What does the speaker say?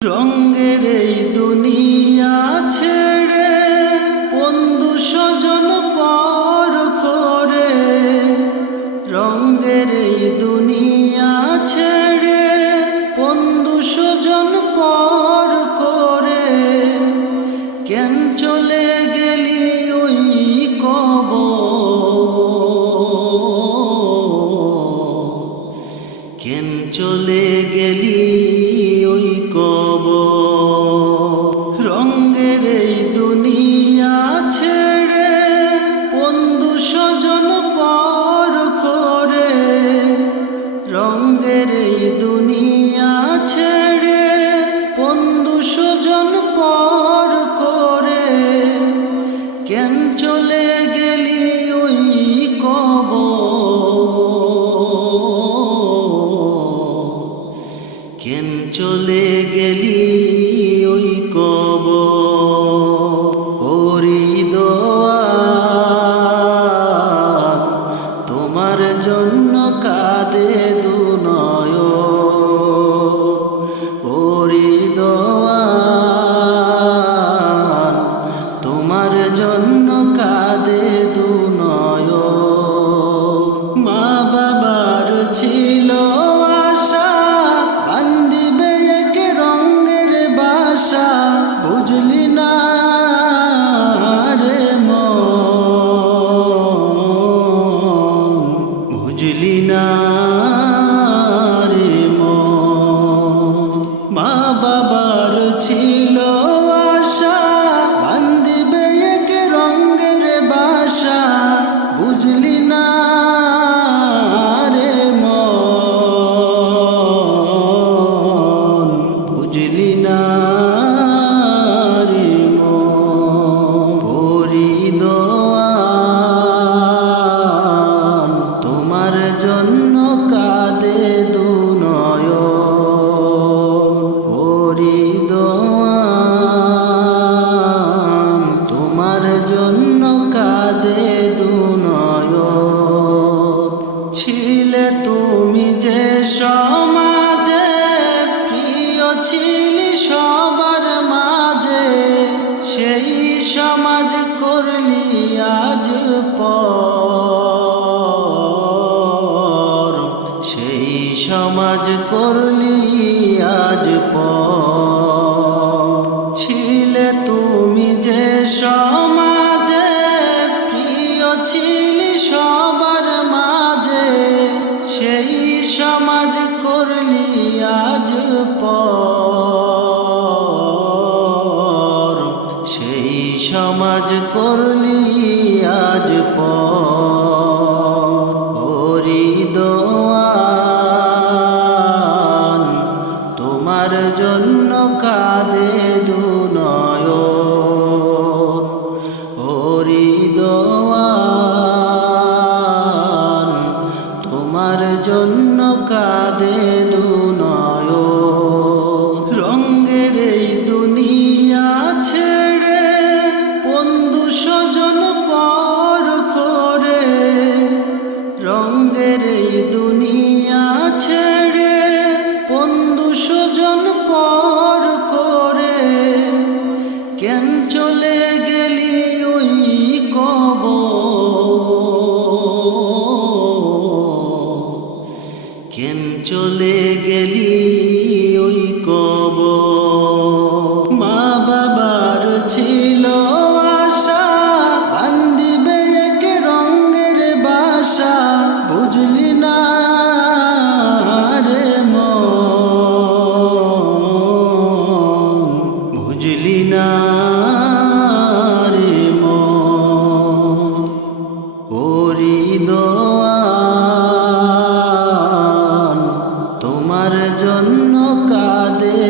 রঙ্গের এই দুনিয়া ছেড়ে বন্ধু স্বজন পর করে রঙ্গের এই দুনিয়া ছেড়ে বন্ধু স্বজন পর করে, কেন চলে চলে গেলি ওই কব রঙ্গের এই দুনিয়া ছেড়ে বন্ধু স্বজন পর করে। রঙ্গের এই দুনিয়া ছেড়ে বন্ধু স্বজন পর করে। কেন চলে সমাজ করলি আজ পর ছিলে তুমি যে সমাজে, প্রিয় ছিলি সবার মাঝে। সেই সমাজ করলি আজ পর সেই সমাজ করলি তোমার জন্য কাঁদে দুনয় রঙ্গের এই দুনিয়া ছেড়ে বন্ধু স্বজন পর করে রঙ্গের এই দুনিয়া ছেড়ে বন্ধু স্বজন পর তোমার জন্য কাঁদে